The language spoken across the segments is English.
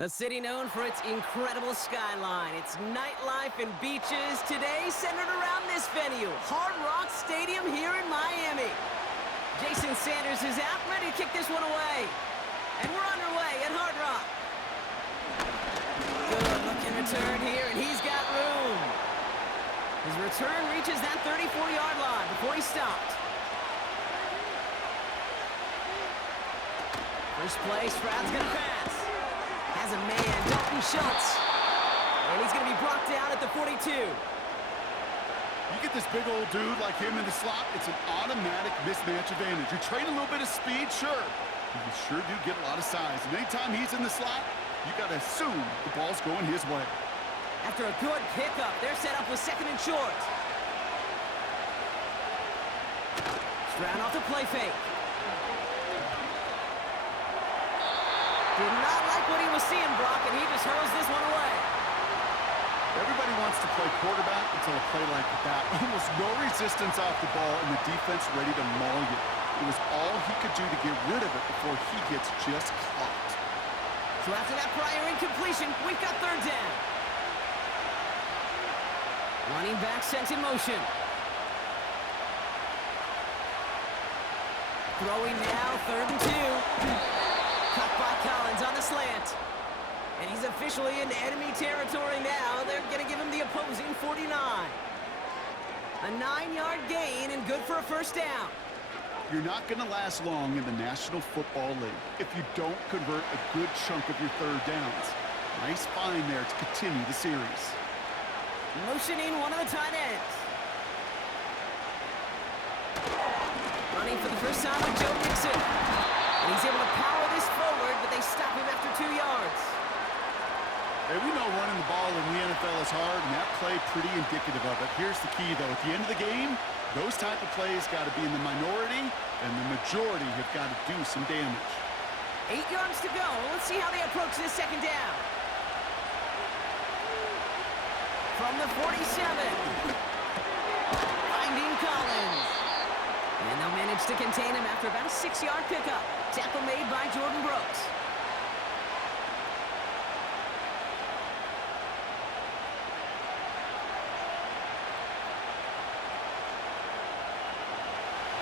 A city known for its incredible skyline, its nightlife and beaches, today centered around this venue, Hard Rock Stadium here in Miami. Jason Sanders is out, ready to kick this one away. And we're underway at Hard Rock. Good looking return here, and he's got room. His return reaches that 34-yard line before he stopped. First play, Stroud's gonna pass. Has a man, Dalton Schultz. And he's going to be brought down at the 42. You get this big old dude like him in the slot, it's an automatic mismatch advantage. You trade a little bit of speed, sure. But you sure do get a lot of size. And anytime he's in the slot, you got to assume the ball's going his way. After a good pickup, they're set up with second and short. Stroud off the play fake. Did not like what he was seeing, Brock, and he just hurls this one away. Everybody wants to play quarterback until a play like that. Almost no resistance off the ball and the defense ready to maul you. It was all he could do to get rid of it before he gets just caught. So after that prior incompletion, we've got third down. Running back sent in motion. Throwing now, 3rd and 2. Cut by Collins on the slant. And he's officially in enemy territory now. They're going to give him the opposing 49. A 9-yard gain and good for a first down. You're not going to last long in the National Football League if you don't convert a good chunk of your third downs. Nice find there to continue the series. Motioning one of the tight ends. Running for the first time with Joe Mixon. And he's able to power this forward, but they stop him after 2 yards. Hey, we know running the ball in the NFL is hard, and that play pretty indicative of it. Here's the key, though. At the end of the game, those type of plays got to be in the minority, and the majority have got to do some damage. 8 yards to go. Let's see how they approach this second down. From the 47. Finding Collins. And they'll manage to contain him after about a 6-yard pickup. Tackle made by Jordan Brooks.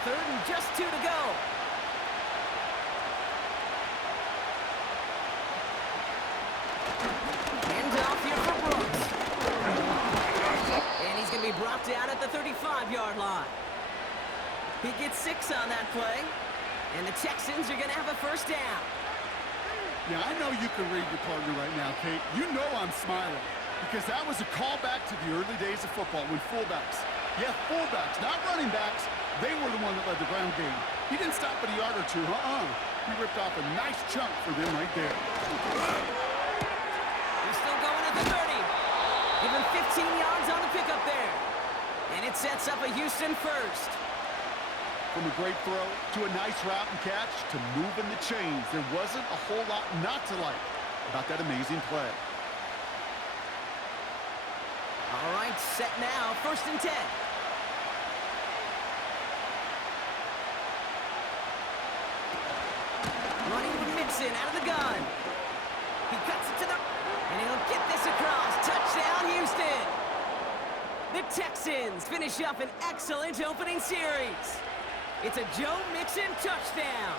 Third and just 2 to go. Hand off here for Brooks. And he's going to be brought down at the 35-yard line. He gets 6 on that play, and the Texans are going to have a first down. Yeah, I know you can read your partner right now, Kate. You know I'm smiling, because that was a callback to the early days of football when fullbacks, fullbacks, not running backs, they were the one that led the ground game. He didn't stop at a yard or two, He ripped off a nice chunk for them right there. He's still going at the 30. Give him 15 yards on the pickup there. And it sets up a Houston first. From a great throw to a nice route and catch to moving the chains, there wasn't a whole lot not to like about that amazing play. All right, set now, 1st and 10. Running with Mixon out of the gun. He cuts it to the... And he'll get this across. Touchdown, Houston. The Texans finish up an excellent opening series. It's a Joe Mixon touchdown.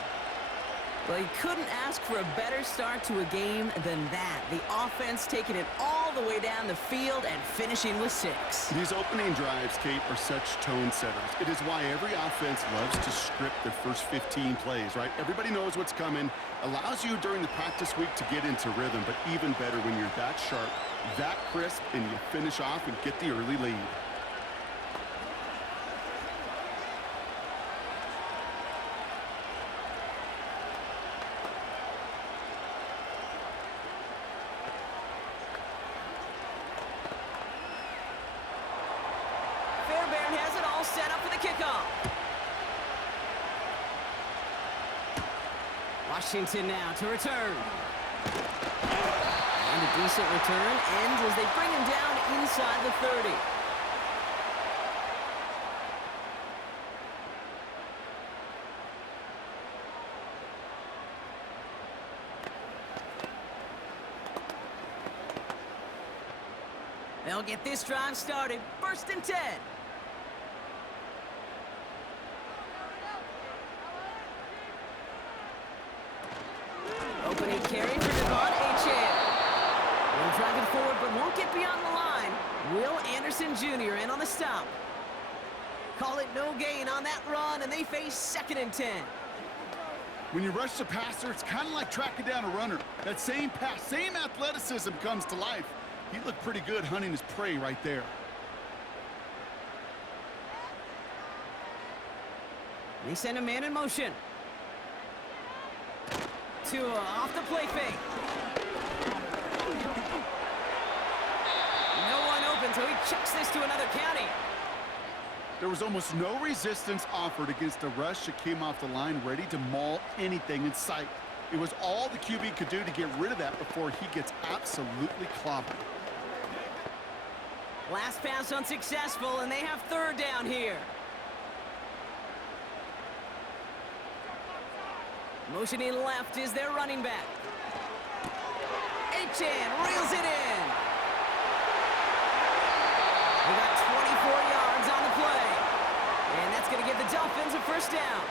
Well, he couldn't ask for a better start to a game than that. The offense taking it all the way down the field and finishing with 6. These opening drives, Kate, are such tone setters. It is why every offense loves to script their first 15 plays, right? Everybody knows what's coming. Allows you during the practice week to get into rhythm, but even better when you're that sharp, that crisp, and you finish off and get the early lead. Set up for the kickoff. Washington now to return. And a decent return ends as they bring him down inside the 30. They'll get this drive started. 1st and 10. Opening carry for Devon Achane. They're driving forward, but won't get beyond the line. Will Anderson Jr. in on the stop. Call it no gain on that run, and they face 2nd and 10. When you rush the passer, it's kind of like tracking down a runner. That same pass, same athleticism comes to life. He looked pretty good hunting his prey right there. They send a man in motion. Tua off the play fake. No one open, so he chucks this to another county. There was almost no resistance offered against a rush that came off the line ready to maul anything in sight. It was all the QB could do to get rid of that before he gets absolutely clobbered. Last pass unsuccessful, and they have 3rd down here. Motioning left is their running back. Achane reels it in. They got 24 yards on the play. And that's going to give the Dolphins a 1st down.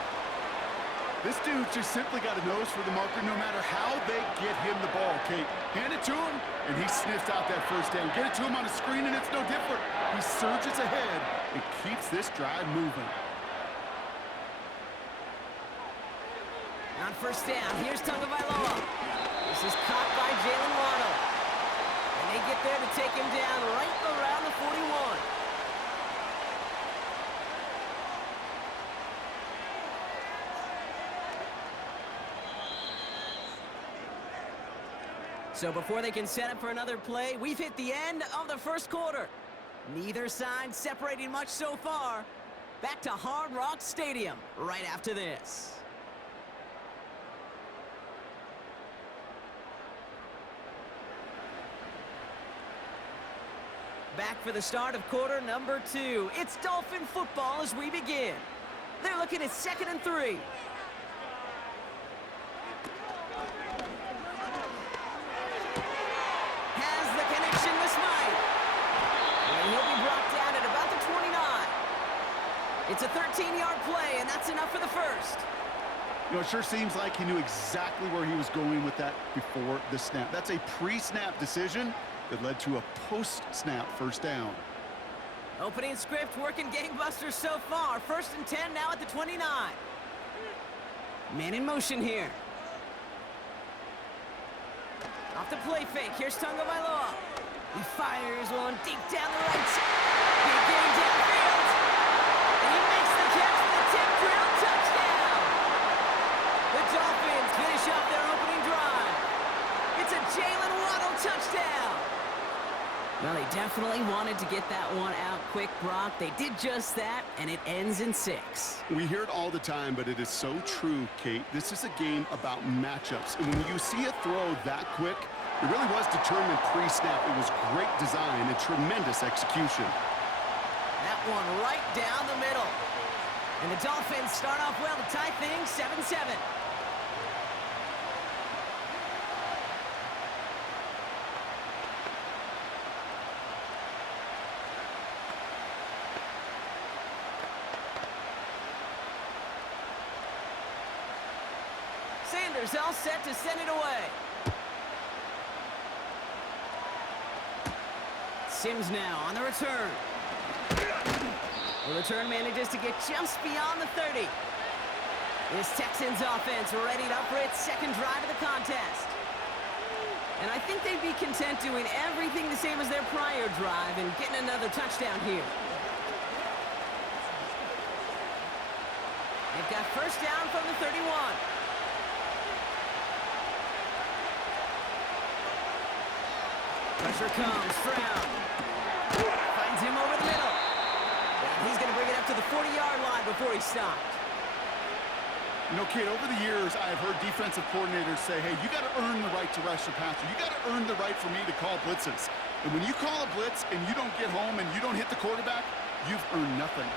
This dude just simply got a nose for the marker no matter how they get him the ball, Kate. Hand it to him, and he sniffs out that 1st down. Get it to him on a screen, and it's no different. He surges ahead and keeps this drive moving. On 1st down, here's Tagovailoa. This is caught by Jalen Waddle. And they get there to take him down right around the 41. So before they can set up for another play, we've hit the end of the 1st quarter. Neither side separating much so far. Back to Hard Rock Stadium right after this. Back for the start of quarter number 2. It's Dolphin football as we begin. They're looking at 2nd and 3. Has the connection with Smythe. And he'll be brought down at about the 29. It's a 13-yard play, and that's enough for the 1st. You know, it sure seems like he knew exactly where he was going with that before the snap. That's a pre-snap decision that led to a post-snap 1st down. Opening script working gangbusters so far. 1st and 10 now at the 29. Man in motion here. Off the play fake. Here's Tagovailoa. He fires one deep down the right side. Big game downfield. And he makes the catch for the tip drill touchdown. The Dolphins finish up their opening drive. It's a Jalen Waddle touchdown. Well, they definitely wanted to get that one out quick, Brock. They did just that, and it ends in 6. We hear it all the time, but it is so true, Kate. This is a game about matchups. And when you see a throw that quick, it really was determined pre-snap. It was great design and tremendous execution. That one right down the middle. And the Dolphins start off well to tie things 7-7. Sanders all set to send it away. Sims now on the return. The return manages to get just beyond the 30. This Texans offense readied up for its 2nd drive of the contest. And I think they'd be content doing everything the same as their prior drive and getting another touchdown here. They've got 1st down from the 31. Pressure comes, Stroud. Finds him over the middle. And he's going to bring it up to the 40-yard line before he stopped. You know, Kate, over the years, I have heard defensive coordinators say, hey, you got to earn the right to rush the passer. You got to earn the right for me to call blitzes. And when you call a blitz and you don't get home and you don't hit the quarterback, you've earned nothing.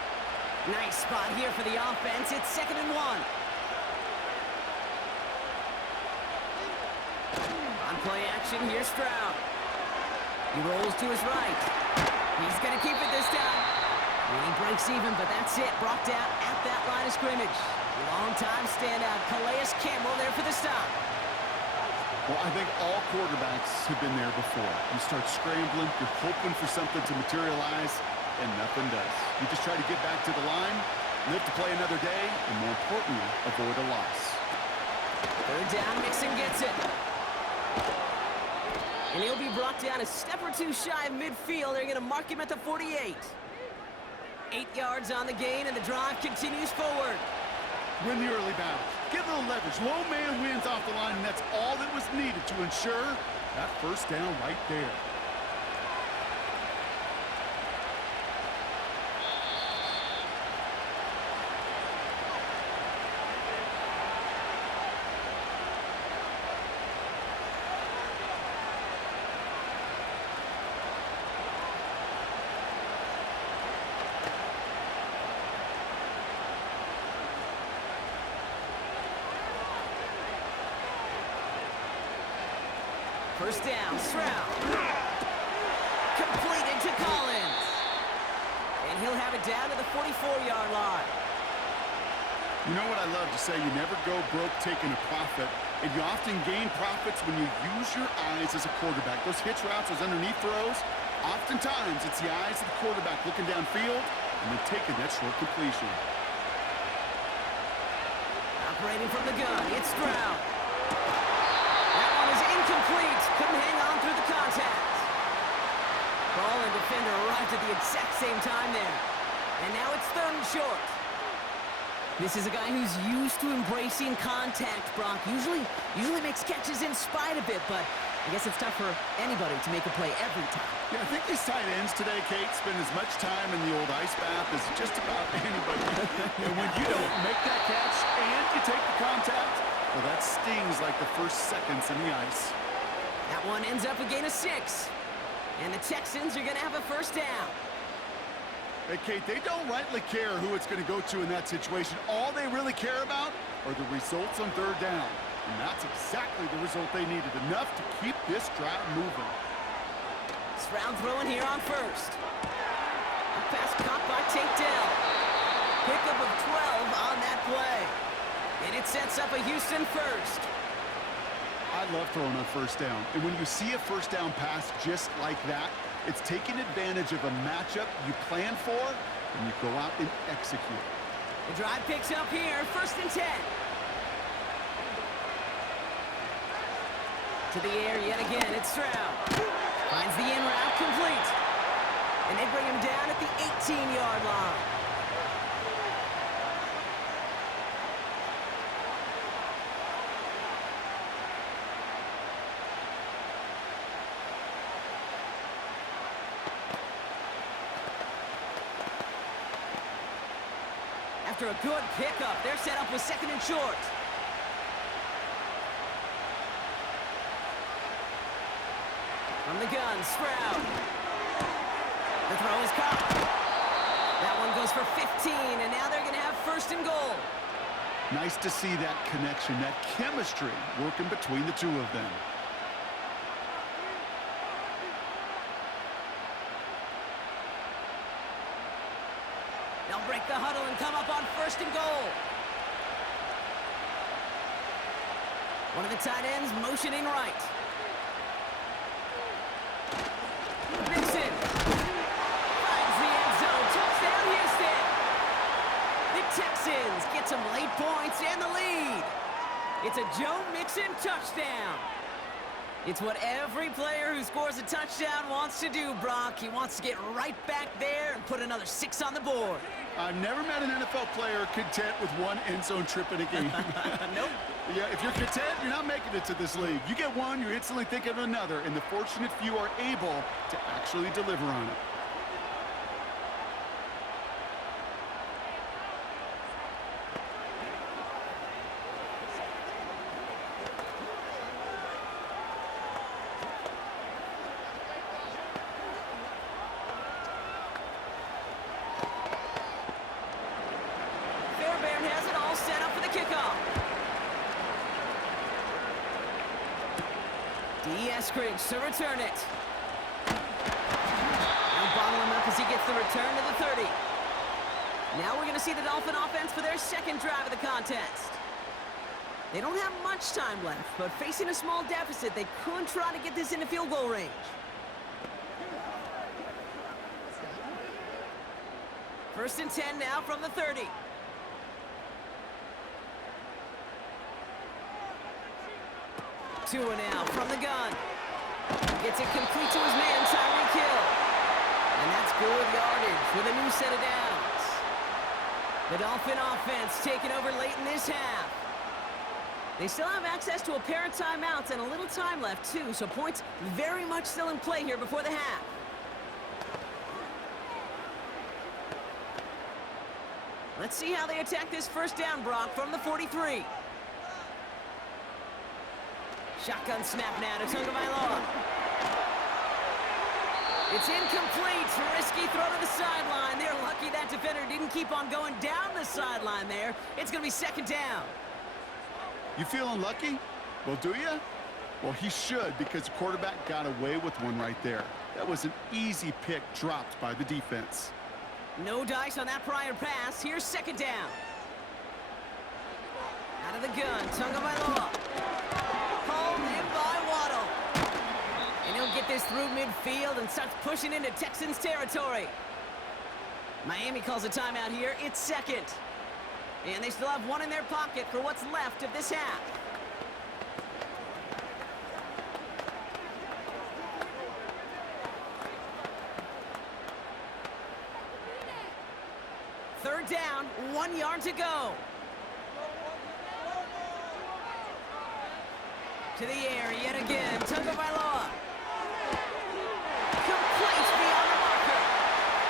Nice spot here for the offense. It's 2nd and 1. On play action, here's Stroud. He rolls to his right. He's going to keep it this time. And he breaks even, but that's it. Brought down at that line of scrimmage. Long-time standout, Calais Campbell there for the stop. Well, I think all quarterbacks have been there before. You start scrambling, you're hoping for something to materialize, and nothing does. You just try to get back to the line, live to play another day, and more importantly, avoid a loss. Third down, Mixon gets it. And he'll be brought down a step or two shy of midfield. They're going to mark him at the 48. 8 yards on the gain, and the drive continues forward. Win the early battle. Get a little leverage. Low man wins off the line, and that's all that was needed to ensure that first down right there. First down, Stroud. Completed to Collins. And he'll have it down to the 44-yard line. You know what I love to say? You never go broke taking a profit, and you often gain profits when you use your eyes as a quarterback. Those hitch routes, those underneath throws, oftentimes it's the eyes of the quarterback looking downfield and then taking that short completion. Operating from the gun, it's Stroud. That one is incomplete. Couldn't hang on through the contact. Ball and defender arrived at the exact same time there. And now it's third and short. This is a guy who's used to embracing contact, Brock. Usually makes catches in spite of it, but I guess it's tough for anybody to make a play every time. Yeah, I think these tight ends today, Kate, spend as much time in the old ice bath as just about anybody. And when you don't make that catch and you take the contact, well, that stings like the first seconds in the ice. That one ends up a gain of 6. And the Texans are going to have a first down. Hey, Kate, they don't rightly care who it's going to go to in that situation. All they really care about are the results on third down. And that's exactly the result they needed. Enough to keep this drive moving. Stroud throwing here on first. A pass caught by Tate Dell. Pickup of 12 on that play. And it sets up a Houston first. I love throwing on first down. And when you see a first down pass just like that, it's taking advantage of a matchup you plan for, and you go out and execute. The drive picks up here, first and 10. To the air yet again, it's Stroud. Finds the in route complete. And they bring him down at the 18-yard line. After a good pickup, they're set up with second and short. From the gun, Stroud. The throw is caught. That one goes for 15, and now they're going to have first and goal. Nice to see that connection, that chemistry working between the two of them. They'll break the huddle and come up on first and goal. One of the tight ends motioning right. Mixon finds the end zone. Touchdown, Houston. The Texans get some late points and the lead. It's a Joe Mixon touchdown. It's what every player who scores a touchdown wants to do, Brock. He wants to get right back there and put another 6 on the board. I've never met an NFL player content with one end zone trip in a game. Nope. Yeah, if you're content, you're not making it to this league. You get one, you're instantly thinking of another, and the fortunate few are able to actually deliver on it. Fairbairn has it all set up for the kickoff. D. Eskridge to return it. as he gets the return to the 30. Now we're going to see the Dolphin offense for their second drive of the contest. They don't have much time left, but facing a small deficit, they could try to get this into field goal range. First and 10 now from the 30. Tua now from the gun. Gets it complete to his man, Tyreek Hill. And that's good yardage with a new set of downs. The Dolphin offense taking over late in this half. They still have access to a pair of timeouts and a little time left, too, so points very much still in play here before the half. Let's see how they attack this first down, Brock, from the 43. Shotgun snap now to Tagovailoa. It's incomplete. Risky throw to the sideline. They're lucky that defender didn't keep on going down the sideline there. It's going to be second down. You feeling lucky? Well, do you? Well, he should, because the quarterback got away with one right there. That was an easy pick dropped by the defense. No dice on that prior pass. Here's second down. Out of the gun, Tagovailoa. Hauled in by Waddle. And he'll get this through midfield and starts pushing into Texans territory. Miami calls a timeout here. It's second. And they still have one in their pocket for what's left of this half. Third down, 1 yard to go. To the air yet again, Tagovailoa. Complete beyond the marker.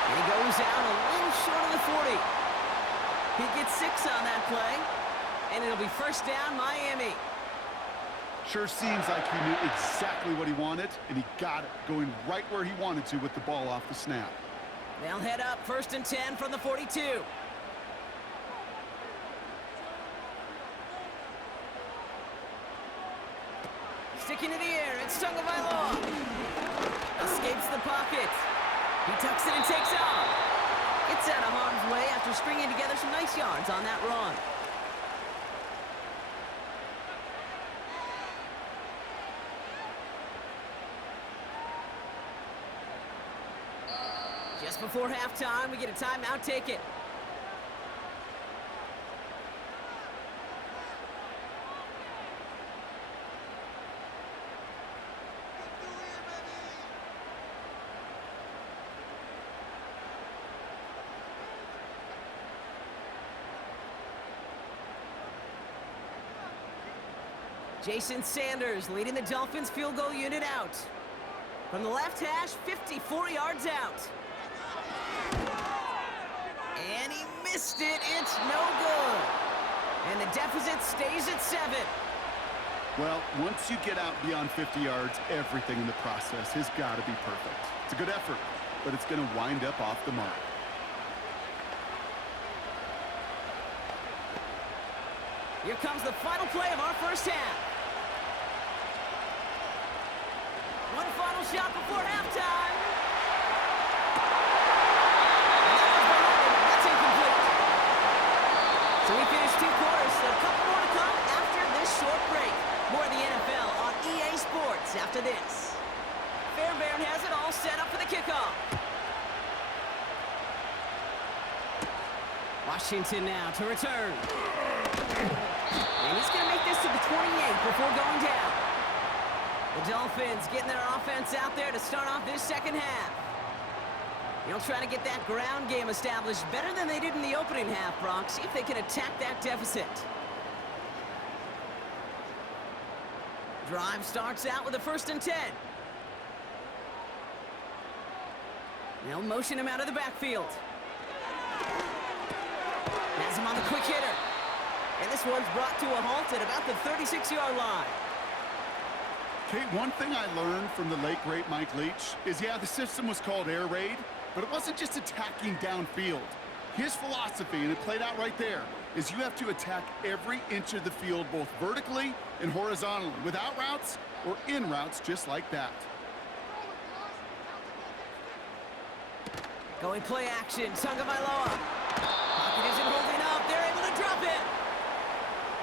And he goes out a little short of the 40. He gets 6 on that play, and it'll be first down, Miami. Sure seems like he knew exactly what he wanted, and he got it, going right where he wanted to with the ball off the snap. They'll head up first and 10 from the 42. Sticking to the air, it's Tagovailoa. Escapes the pocket. He tucks it and takes off. Gets out of harm's way after stringing together some nice yards on that run. Just before halftime, we get a timeout. Take it. Jason Sanders leading the Dolphins field goal unit out. From the left hash, 54 yards out. And he missed it. It's no good. And the deficit stays at 7. Well, once you get out beyond 50 yards, everything in the process has got to be perfect. It's a good effort, but it's going to wind up off the mark. Here comes the final play of our first half. One final shot before halftime. That's incomplete. So we finished 2 quarters, so a couple more to come after this short break. More of the NFL on EA Sports after this. Fairbairn has it all set up for the kickoff. Washington now to return. And he's going to make this to the 28 before going down. The Dolphins getting their offense out there to start off this second half. They'll try to get that ground game established better than they did in the opening half, Brock. See if they can attack that deficit. Drive starts out with a first and 10. They'll motion him out of the backfield. Has him on the quick hitter. And this one's brought to a halt at about the 36-yard line. Kate, one thing I learned from the late, great Mike Leach is, yeah, the system was called air raid, but it wasn't just attacking downfield. His philosophy, and it played out right there, is you have to attack every inch of the field, both vertically and horizontally, without routes or in routes just like that. Going play action, Tagovailoa. Pocket isn't holding up, they're able to drop it.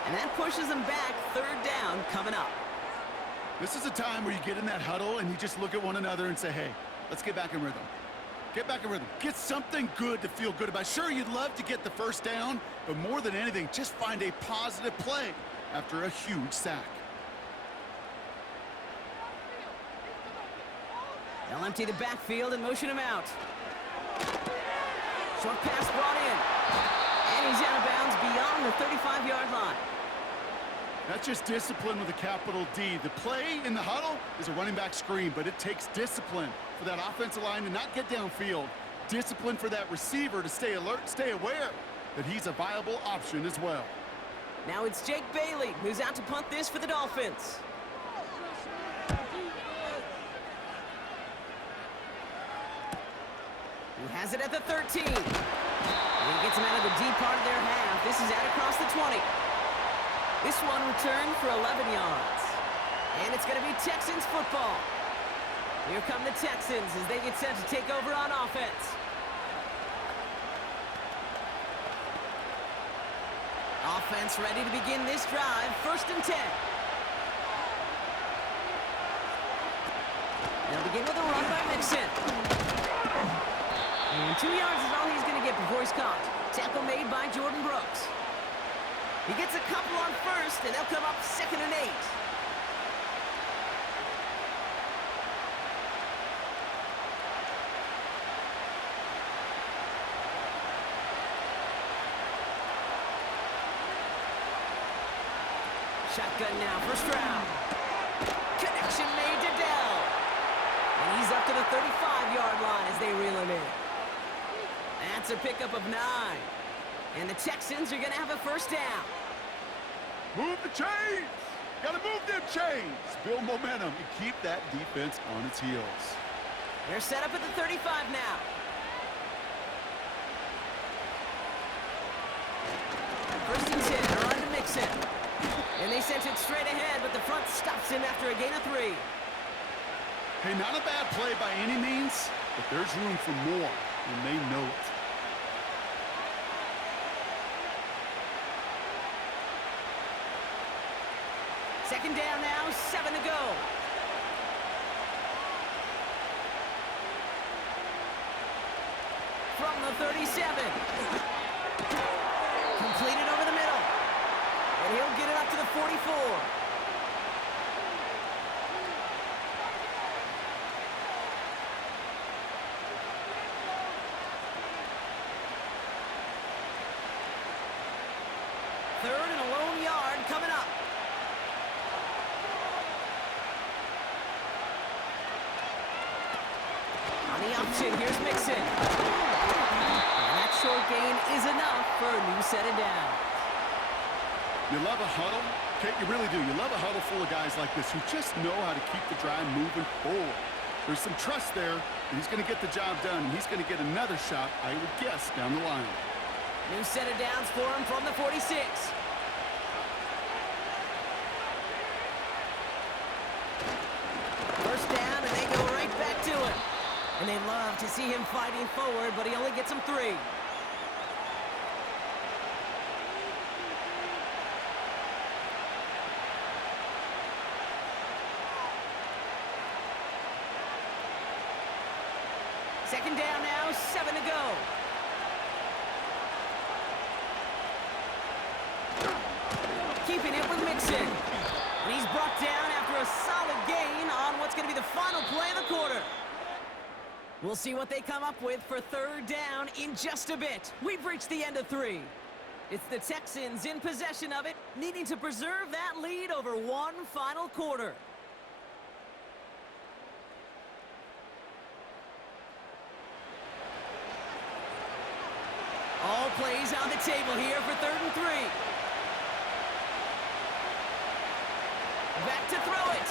And that pushes them back, third down coming up. This is a time where you get in that huddle and you just look at one another and say, hey, let's get back in rhythm. Get back in rhythm. Get something good to feel good about. Sure, you'd love to get the first down, but more than anything, just find a positive play after a huge sack. They'll empty the backfield and motion him out. Short pass brought in. And he's out of bounds beyond the 35-yard line. That's just discipline with a capital D. The play in the huddle is a running back screen, but it takes discipline for that offensive line to not get downfield. Discipline for that receiver to stay alert, stay aware that he's a viable option as well. Now it's Jake Bailey, who's out to punt this for the Dolphins. He has it at the 13. And he gets him out of the deep part of their half. This is out across the 20. This one returned for 11 yards. And it's going to be Texans football. Here come the Texans as they get set to take over on offense. Offense ready to begin this drive. 1st and 10. They'll begin with a run by Mixon. And 2 yards is all he's going to get before he's caught. Tackle made by Jordan Brooks. He gets a couple on 1st, and they'll come up 2nd and 8. Shotgun now, 1st round. Connection made to Dell. And he's up to the 35-yard line as they reel him in. That's a pickup of 9. And the Texans are going to have a 1st down. Move the chains! Gotta move them chains! Build momentum and keep that defense on its heels. They're set up at the 35 now. First and 10, a run to Mixon. And they sent it straight ahead, but the front stops him after a gain of 3. Hey, not a bad play by any means, but there's room for more, and they know it. Second down now, 7 to go. From the 37. Completed over the middle. And he'll get it up to the 44. Third and a lone yard coming up. On the option, here's Mixon. And that short gain is enough for a new set of downs. You love a huddle? Kate, you really do. You love a huddle full of guys like this who just know how to keep the drive moving forward. There's some trust there, and he's going to get the job done, and he's going to get another shot, I would guess, down the line. New set of downs for him from the 46. First down, and they go right back to him. And they love to see him fighting forward, but he only gets them 3. Second down now, 7 to go. Keeping it with Mixon. And he's brought down after a solid gain on what's going to be the final play of the quarter. We'll see what they come up with for 3rd down in just a bit. We've reached the end of 3. It's the Texans in possession of it, needing to preserve that lead over one final quarter. All plays on the table here for 3rd and 3. Back to throw it.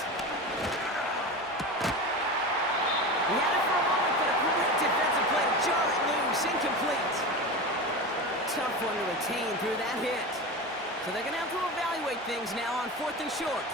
He had it for a moment, but a great defensive play to jar it loose, incomplete. Tough one to retain through that hit. So they're going to have to evaluate things now on 4th and short.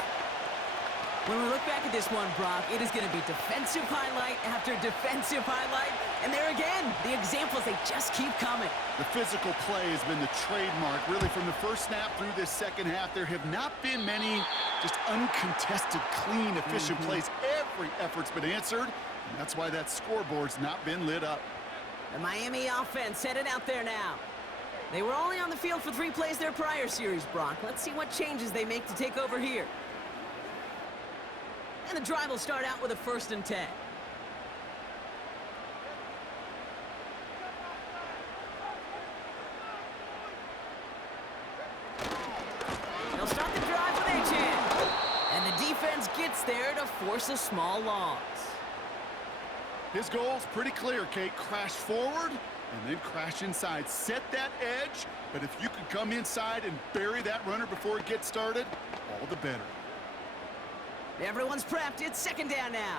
When we look back at this one, Brock, it is going to be defensive highlight after defensive highlight. And there again, the examples, they just keep coming. The physical play has been the trademark. Really, from the first snap through this second half, there have not been many just uncontested, clean, efficient plays. Every effort's been answered, and that's why that scoreboard's not been lit up. The Miami offense headed out there now. They were only on the field for 3 plays their prior series, Brock. Let's see what changes they make to take over here. And the drive will start out with a 1st and 10. They'll start the drive with H-Hand. And the defense gets there to force a small loss. His goal's pretty clear, Kate. Crash forward and then crash inside. Set that edge, but if you can come inside and bury that runner before it gets started, all the better. Everyone's prepped. It's 2nd down now.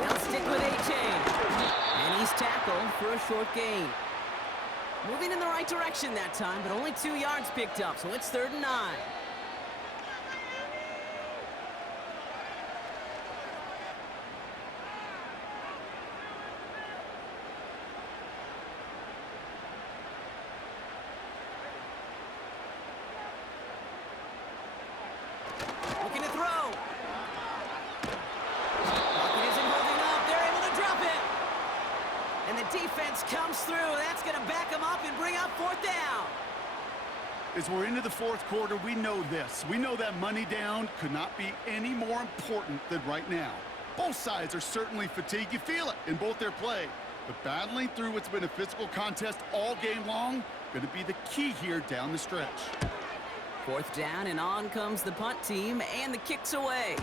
They'll stick with A-Chain. And he's tackled for a short gain. Moving in the right direction that time, but only 2 yards picked up, so it's 3rd and 9. Looking to throw. Pocket isn't holding up. They're able to drop it. And the defense comes through. That's going to back them up and bring up 4th down. As we're into the 4th quarter, we know this. We know that money down could not be any more important than right now. Both sides are certainly fatigued. You feel it in both their play. But battling through what's been a physical contest all game long, going to be the key here down the stretch. 4th down, and on comes the punt team, and the kick's away.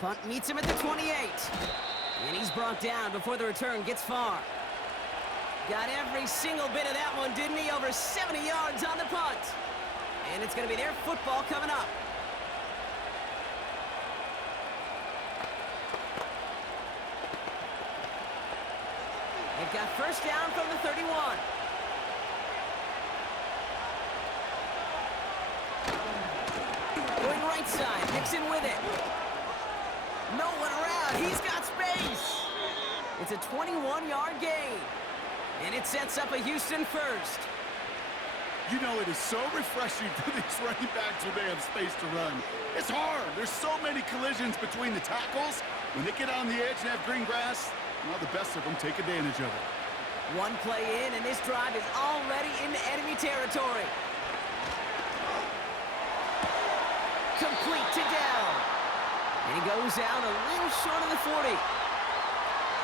Punt meets him at the 28. And he's brought down before the return gets far. Got every single bit of that one, didn't he? Over 70 yards on the punt. And it's going to be their football coming up. They've got 1st down from the 31. Going right side, Nixon with it. No one around, he's got space. It's a 21-yard gain. And it sets up a Houston 1st. You know, it is so refreshing for these running backs when they have space to run. It's hard. There's so many collisions between the tackles. When they get on the edge and have green grass, well, the best of them take advantage of it. 1 play in, and this drive is already into enemy territory. Complete to Dell. And he goes out a little short of the 40.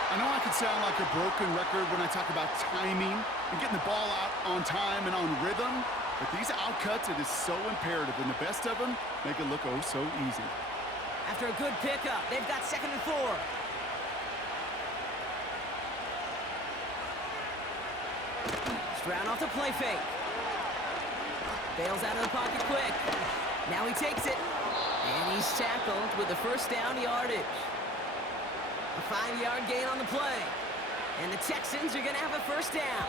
I know I can sound like a broken record when I talk about timing and getting the ball out on time and on rhythm, but these outcuts, it is so imperative, and the best of them make it look oh so easy. After a good pickup, they've got 2nd and 4. Stroud off the play fake. Bails out of the pocket quick. Now he takes it, and he's tackled with the 1st down yardage. A 5-yard gain on the play. And the Texans are going to have a 1st down.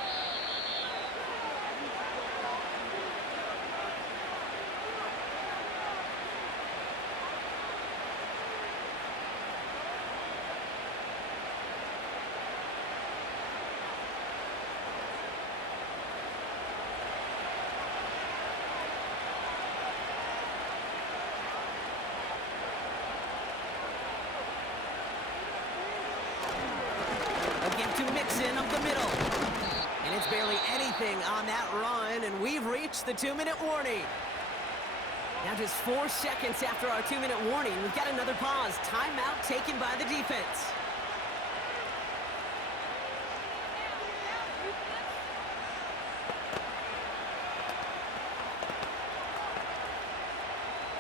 To Mixon up the middle. And it's barely anything on that run, and we've reached the 2-minute warning. Now just 4 seconds after our 2-minute warning, we've got another pause. Timeout taken by the defense.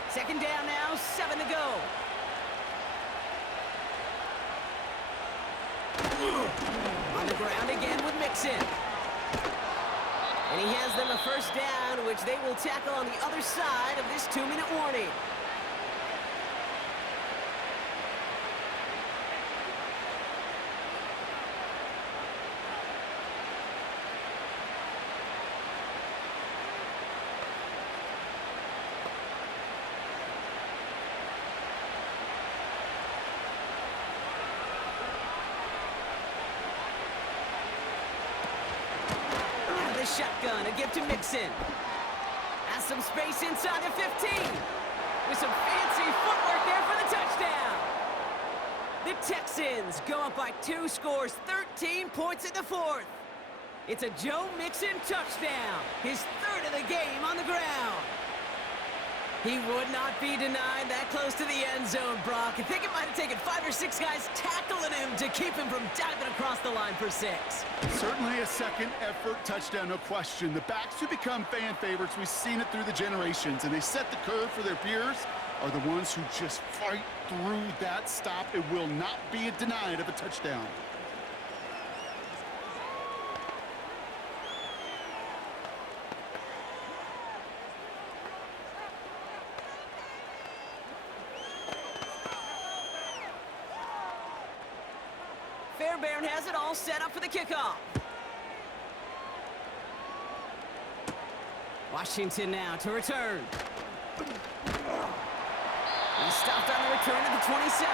Second down now, 7 to go. On the ground again with Mixon. And he has them a 1st down, which they will tackle on the other side of this 2-minute warning. shotgun, a give to Mixon. Has some space inside the 15. With some fancy footwork there for the touchdown. The Texans go up by 2 scores, 13 points in the 4th. It's a Joe Mixon touchdown, his 3rd of the game on the ground. He would not be denied that close to the end zone, Brock. I think it might have taken 5 or 6 guys tackling him to keep him from diving across the line for 6. Certainly a second effort touchdown, no question. The backs who become fan favorites, we've seen it through the generations, and they set the curve for their peers, are the ones who just fight through that stop. It will not be denied of a touchdown. Fairbairn has it all set up for the kickoff. Washington now to return. He stopped on the return at the 27.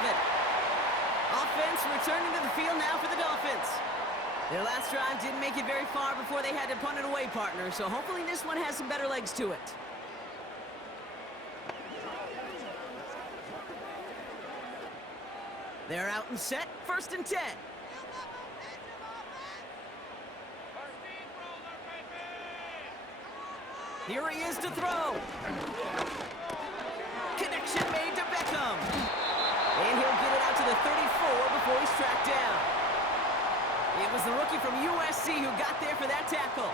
Offense returning to the field now for the Dolphins. Their last drive didn't make it very far before they had to punt it away, partner, so hopefully this one has some better legs to it. They're out and set, 1st and 10. Here he is to throw. Connection made to Beckham. And he'll get it out to the 34 before he's tracked down. It was the rookie from USC who got there for that tackle.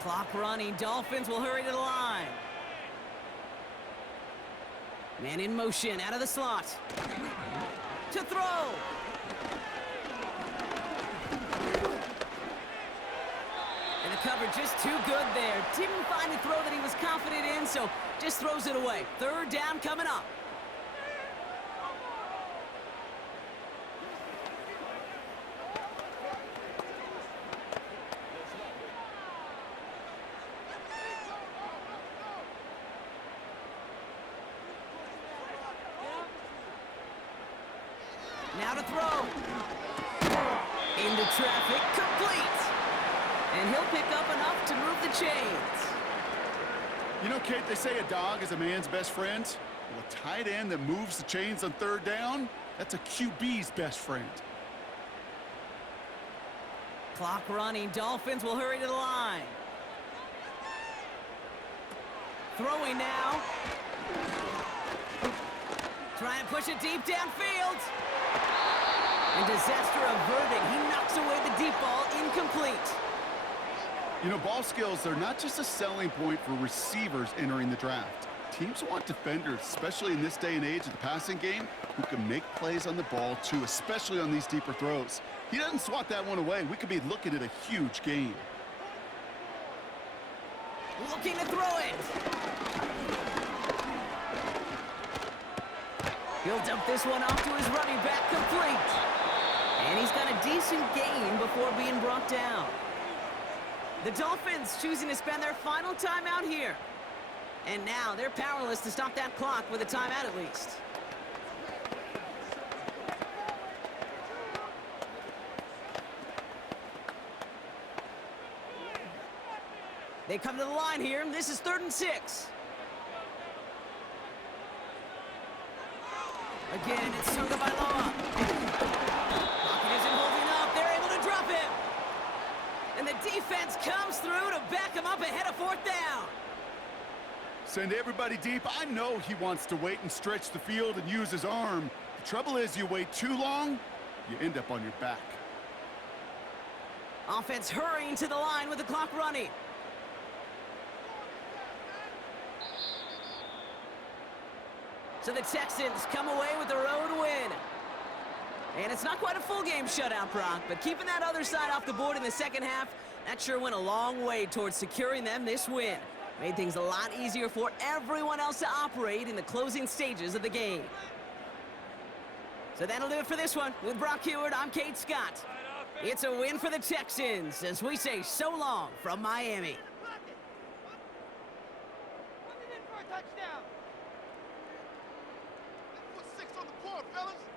Clock running. Dolphins will hurry to the line. Man in motion out of the slot. To throw. And the cover just too good there. Didn't find a throw that he was confident in, so just throws it away. 3rd down coming up. Now to throw. Into traffic, complete. And he'll pick up enough to move the chains. You know, Kate, they say a dog is a man's best friend. Well, a tight end that moves the chains on 3rd down, that's a QB's best friend. Clock running. Dolphins will hurry to the line. Throwing now. Trying to push it deep downfield. And disaster averted. He knocks away the deep ball, incomplete. You know, ball skills are not just a selling point for receivers entering the draft. Teams want defenders, especially in this day and age of the passing game, who can make plays on the ball too, especially on these deeper throws. He doesn't swat that one away. We could be looking at a huge game. Looking to throw it. He'll dump this one off to his running back, complete. And he's got a decent gain before being brought down. The Dolphins choosing to spend their final timeout here. And now they're powerless to stop that clock with a timeout at least. They come to the line here. This is 3rd and 6. Again, it's Tagovailoa. Pocket isn't holding up. They're able to drop him. And the defense comes through to back him up ahead of 4th down. Send everybody deep. I know he wants to wait and stretch the field and use his arm. The trouble is, you wait too long, you end up on your back. Offense hurrying to the line with the clock running. So the Texans come away with the road win. And it's not quite a full game shutout, Brock, but keeping that other side off the board in the second half, that sure went a long way towards securing them this win. Made things a lot easier for everyone else to operate in the closing stages of the game. So that'll do it for this one. With Brock Heward, I'm Kate Scott. It's a win for the Texans as we say so long from Miami. Touchdown. Put 6 on the board. fellas?